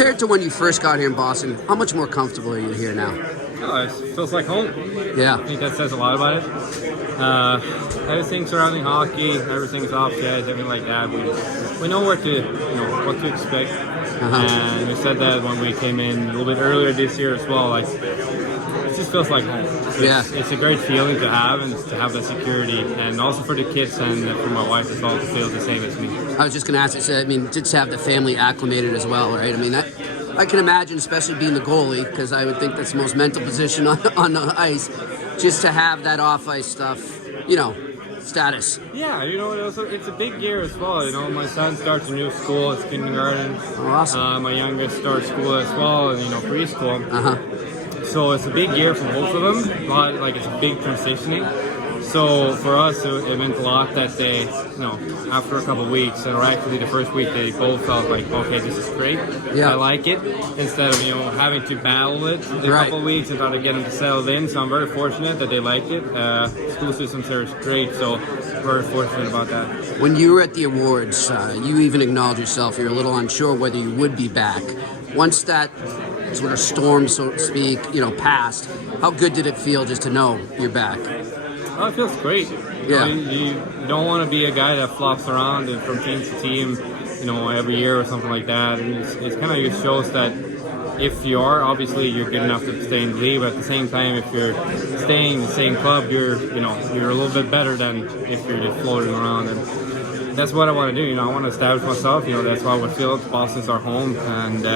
Compared to when you first got here in Boston, how much more comfortable are you here now? Oh, it feels like home. Yeah. I think that says a lot about it. Everything surrounding hockey, everything's off the ice, everything like that. We know what to expect. And we said that when we came in a little bit earlier this year as well. Like, it just feels like home. It's a great feeling to have, and to have the security, and also for the kids and for my wife as well to feel the same as me. I was just going to ask you, so, I mean, just have the family acclimated as well, right? I mean, I can imagine, especially being the goalie, because I would think that's the most mental position on the ice, just to have that off-ice stuff, status. Yeah, it's a big year as well. My son starts a new school, it's kindergarten. Oh, awesome. My youngest starts school as well, and preschool. So it's a big year for both of them, but it's a big transitioning. So for us, it meant a lot that they, after a couple of weeks, or actually the first week, they both felt like, okay, this is great. Yeah. I like it. Instead of, having to battle it a couple of weeks and try to get them to settle in. So I'm very fortunate that they liked it. School systems here is great, so very fortunate about that. When you were at the awards, you even acknowledged yourself, you're a little unsure whether you would be back. Once that sort of storm, so to speak, passed, how good did it feel just to know you're back? Oh, it feels great. Yeah. You don't want to be a guy that flops around from team to team, every year or something like that. And it's kind of just shows that if you are, obviously you're good enough to stay in the league, but at the same time, if you're staying in the same club, you're a little bit better than if you're just floating around. And that's what I want to do. I want to establish myself. That's why we feel Boston's our home, and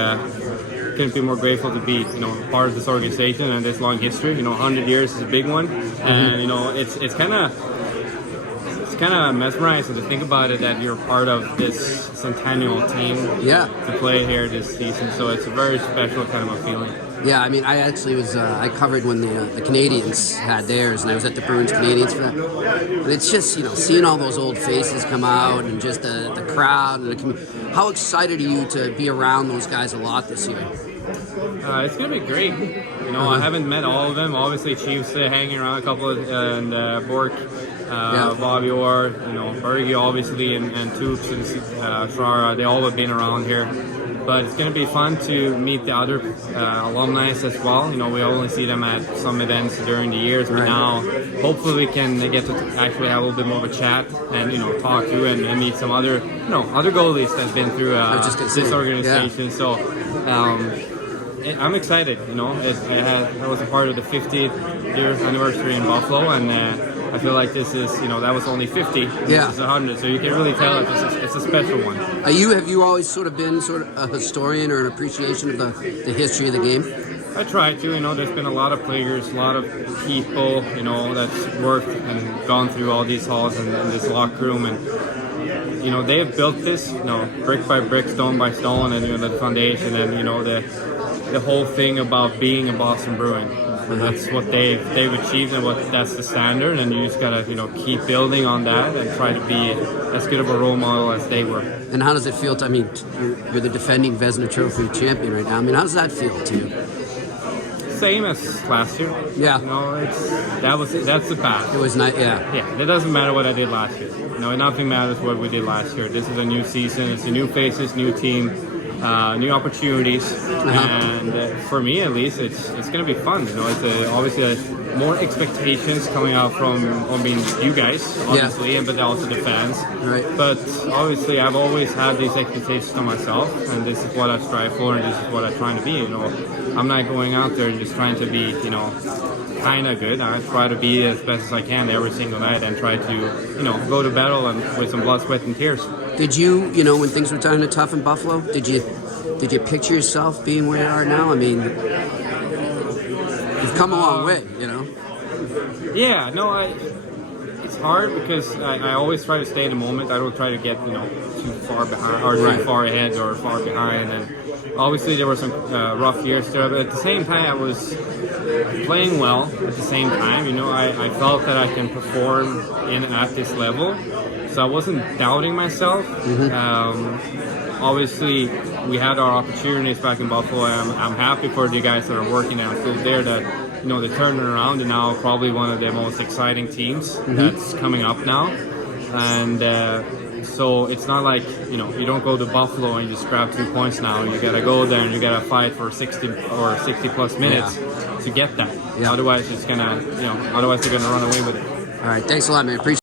couldn't be more grateful to be part of this organization and this long history. 100 years is a big one, and it's kind of mesmerizing to think about it, that you're part of this centennial team to play here this season. So it's a very special kind of a feeling. Yeah, I mean, I actually was, I covered when the Canadians had theirs, and I was at the Bruins-Canadians for that. And it's just, seeing all those old faces come out, and just the crowd. And how excited are you to be around those guys a lot this year? It's going to be great. I haven't met all of them. Obviously, Chiefs hanging around a couple of, and Bork, Bobby Orr, Berge, obviously, and Toops and Shara. They all have been around here. But it's going to be fun to meet the other alumni as well. We only see them at some events during the years, but now hopefully we can get to actually have a little bit more of a chat and talk to and meet some other other goalies that's been through this organization. So I'm excited. I was a part of the 50th year anniversary in Buffalo, and I feel like this is, that was only 50. This is 100, so you can really tell that it's a special one. Have you always sort of been a historian or an appreciation of the history of the game? I try to. There's been a lot of players, a lot of people, that's worked and gone through all these halls and this locker room, and they have built this, brick by brick, stone by stone, and the foundation, and the whole thing about being a Boston Bruin. And that's what they've achieved, and that's the standard, and you just gotta keep building on that and try to be as good of a role model as they were. And how does it feel to, you're the defending Vezina Trophy champion right now. How does that feel to you? Same as last year. Yeah. That's the past. It was nice. Yeah. It doesn't matter what I did last year. Nothing matters what we did last year. This is a new season. It's a new faces, new team. New opportunities, and for me at least, it's going to be fun. It's obviously more expectations coming out from you guys, obviously, but also the fans. Right. But obviously, I've always had these expectations to myself, and this is what I strive for, and this is what I'm trying to be. I'm not going out there and just trying to be, kind of good. I try to be as best as I can every single night and try to, go to battle and with some blood, sweat, and tears. Did you, when things were kind of tough in Buffalo, did you picture yourself being where you are now? You've come a long way, Yeah, no, it's hard because I always try to stay in the moment. I don't try to get, too far behind or too far ahead or far behind. And obviously there were some rough years there, but at the same time I was playing well at the same time. I felt that I can perform at this level. So I wasn't doubting myself. Obviously, we had our opportunities back in Buffalo. I'm happy for the guys that are working out still there that, they're turning around and now probably one of the most exciting teams that's coming up now. And So it's not like, you know, you don't go to Buffalo and you just grab 2 points now. You gotta go there and you gotta fight for 60 or 60 plus minutes to get that. Yeah. Otherwise, it's gonna, you know, otherwise they're gonna run away with it. All right, thanks a lot, man. Appreciate